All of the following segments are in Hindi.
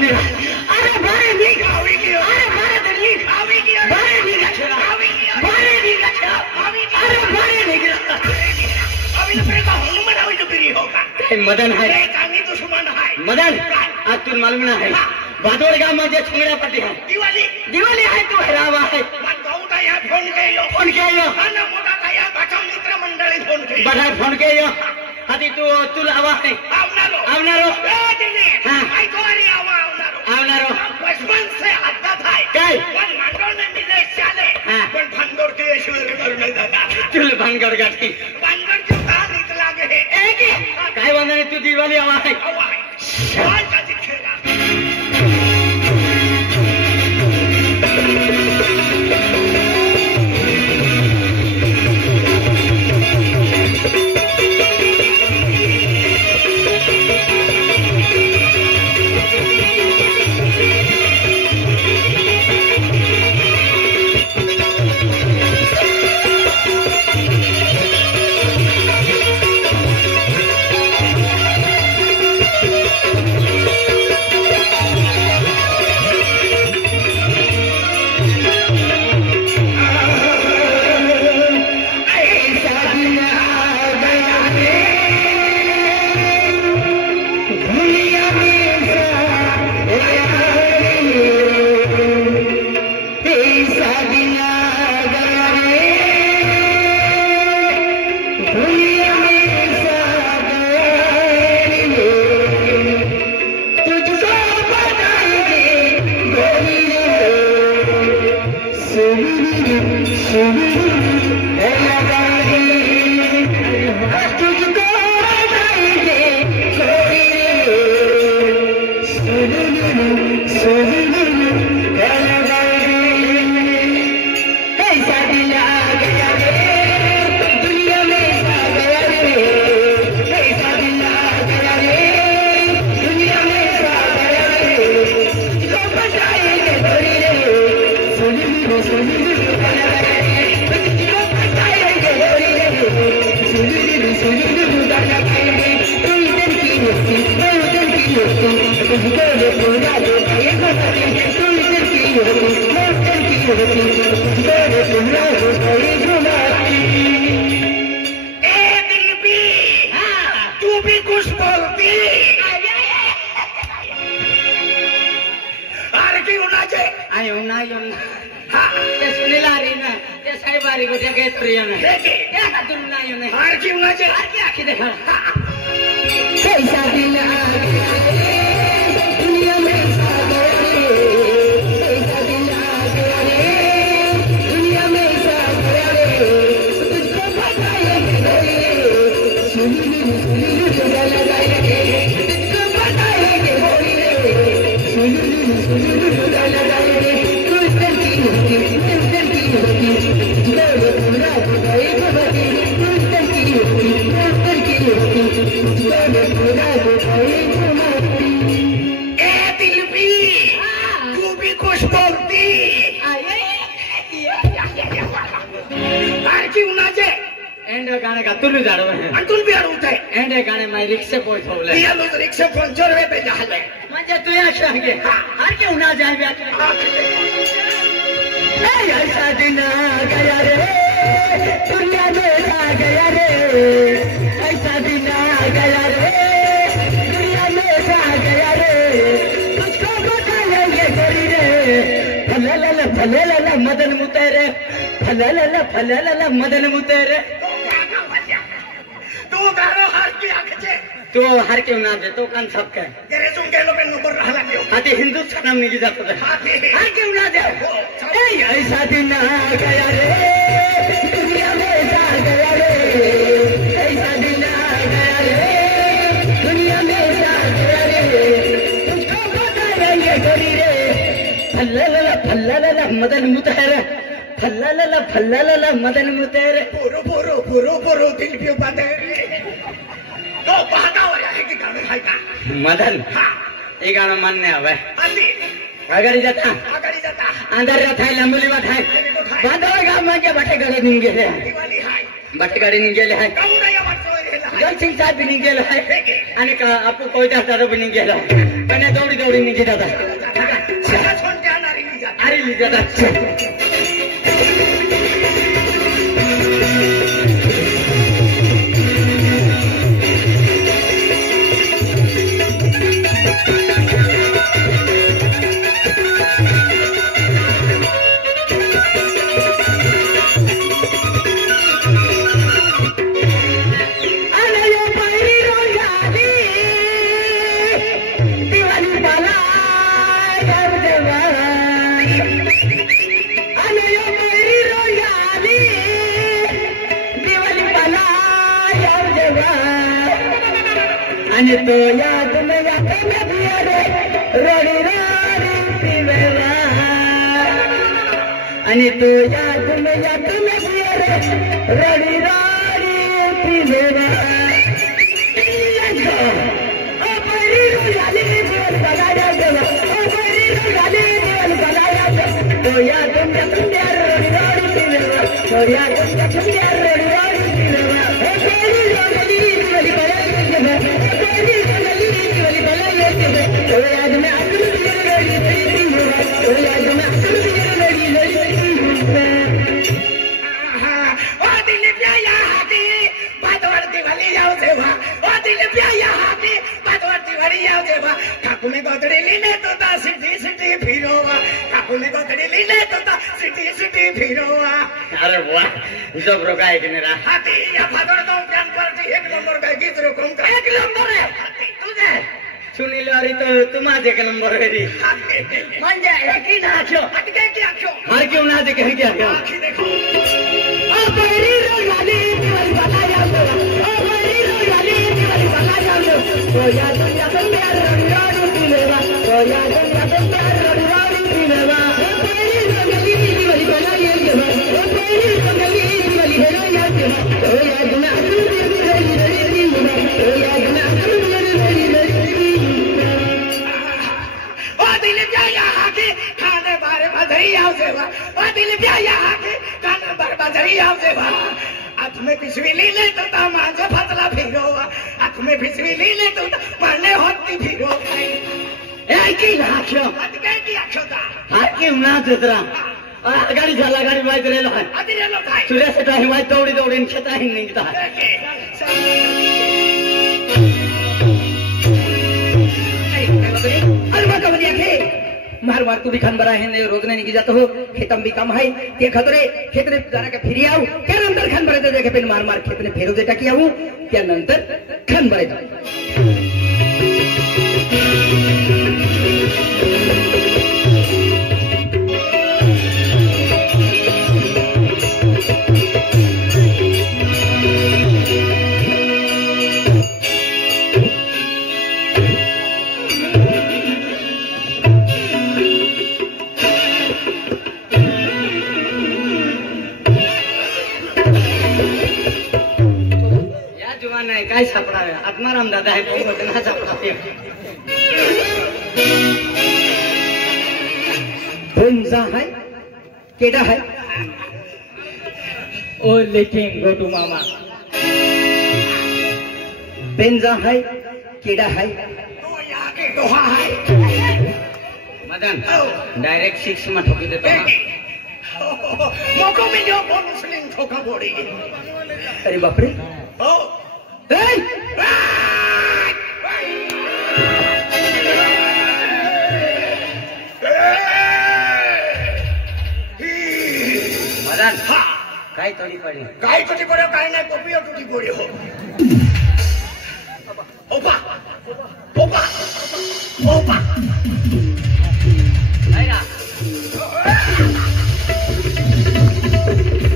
नहीं अरे बारे नहीं खावी की अरे बारे तो नहीं खावी की बारे नहीं गया बारे नहीं गया अरे बारे नहीं गया अभी तो मेरे का हुनमन अभी तो फ्री होगा मदन है कांगी दुश्मन है मदन आज तुम मालूम ना है भादोड़ गांव में जो छुंगड़ा पट्टी है दिवाली है तू हरावा है मन गौता या फोन के यो खाना मोटा था या बचम मित्र मंडली फोन के बड़ा फोन के यो आदि तू लावा है आवना रो ए दिल्ली हां आई तो अरे आवना रो बचपन से अद्दा था काय वन मंडल में मिले चाले पण भंडोर के ईश्वर कर नहीं दादा चल भंगड़ गाठी भंगड़ क्यों कहां निकला गए एक ही काय वंदने तू दिवाली आवा है शाल का दिखेगा मदन मुतेरे मदन मुतेरे तू गारो हर की आखचे तू हर के ना दे तो कान सब के तेरे तुम के लो पे नंबर रहला के हाथी हिंदू सनम नहीं जात हाथी हर के ना दे ए ऐसा दिन आ गया रे दुनिया में ऐसा गया रे ऐसा दिन आ गया रे दुनिया में ऐसा गया रे तुझको पता नहीं करी रे फल्ला मदन मुतेरे फल्ला मदन मुतेरे पोरो दिल पे बात है तो बहाना हो है कि गाना खाई का मदन हां ये गाना मानने आवे आगड़ी जाता अंदर रहता है लंबली बात है बांधो गांव में के बटे गले नहीं गेले बटे गाड़ी नहीं गेले है चिंचा भी नहीं गेला आणि का आपको कोयता तारो भी नहीं गेला पण दौड़ी दौड़ी नहीं जाता सगळं सोन जाणारी नाही जात अरे ली जाता आणि तो याद में रे रोडी रोडी पिवेवा आणि तो याद में रे रोडी रोडी पिवेवा ओ बरी रोयाली दिल बनाया देवा ओ बरी रोयाली दिल बनाया देवा तो याद में रोडी रोडी पिवेवा तो याद में रोडी रोडी पिवेवा ओ बरी रोयाली दिल बनाया देवा काकूने गोदड़ी लीने तो ता सिटी सिटी फिरोवा काकूने गोदड़ी लीने तो ता सिटी सिटी फिरोवा अरे वाह जब रोकाय की मेरा हाथी या फादर तो प्यान पार्टी एक नंबर का गीत रो कम का एक नंबर है हाथी तुझे सुनील अरे तो तुम्हारे एक नंबर है री मन जाए कि ना आखो हट गए क्या आखो हर क्यों ना देखे क्या क्या आखी देखो ओ बड़ी रोयाली दिवाली बनाया दो ओ बड़ी रोयाली दिवाली बनाया दो तो याद प्यार रोड़ी पिलेवा तो याद प्यार रोड़ी पिलेवा ओ बड़ी रोयाली दिवाली बनाया दो ओ बड़ी रोयाली दिवाली बनाया दो तो याद में अकल रोड़ी तो याद में अकल रोड़ी ओ दिल प्याया हाके खाने बारे बधरी आओ सेवा ओ दिल प्याया हाके खाने बारे बधरी आओ सेवा हाथ में पिछवी लीले तो ता मांझे फतला फिरोवा हाथ में पिछवी लीले तो माने होती फिरो ए की आखो हट गए की आखो ता हाथ क्यों ना तेरा गाड़ी झाला गाड़ी वाई रेलो है अति रेलो थाई सूर्य से टाइम वाई दौड़ी दौड़ी खेता ही नहीं था अरे मैं कब दिया थे मार मार तू भी खान बरा है रोजने निकल जाता हो खेतम भी कम है ये खतरे खेत ने जाना के फिर आऊ क्या नंतर खान बरे देखे पेन मार मार खेत ने फेरो देटा किया हूं क्या नंतर खान बरे काय सापडा आत्माराम दादा है ना सापडा बेंजा है केडा है ओ लेकिन गोटू मामा बेंजा है केडा है तो यहाँ के दोहा है मदन डायरेक्ट 6 में ठोकी देता मौका मिलो बोनस लिंक ठोका बोड़ी अरे बाप रे ओ मदन काय तोड़ी पड़ी काय टूटी पड़े काय नहीं पपियो टूटी पड़ी हो ओपा ओपा ओपा आइरा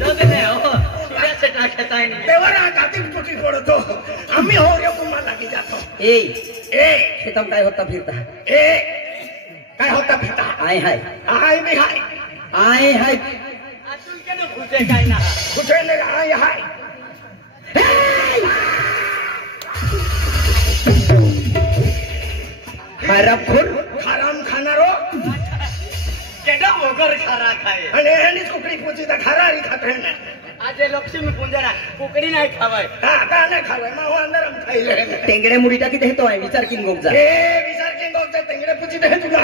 दो दिन हो सूर्य से टाकता ही नहीं देवरा काती टूटी पड़ो तो आम्ही हो रे कुमा लगी जातो ए ए खेतम काय होता फिरता ए काय होता फिरता आय हाय आय भी हाय आय हाय अतुल के न घुसे काय ना घुसे ने आय हाय हराम खाना रो केडा वगर खारा खाए आणि ह्यानीच कुकडी पोची तर खारा खात आहे ना આજે લક્ષ્મી પૂંજરા કુકડી ના ખાવાય હા કા ના ખાવાય માં અંદર ખાઈ લે टेंगड्या मुडी टाकी देतो आहे विचार किंग गोगजा ए विचार किंग गोगजा टेंगडे पूजी दे तुला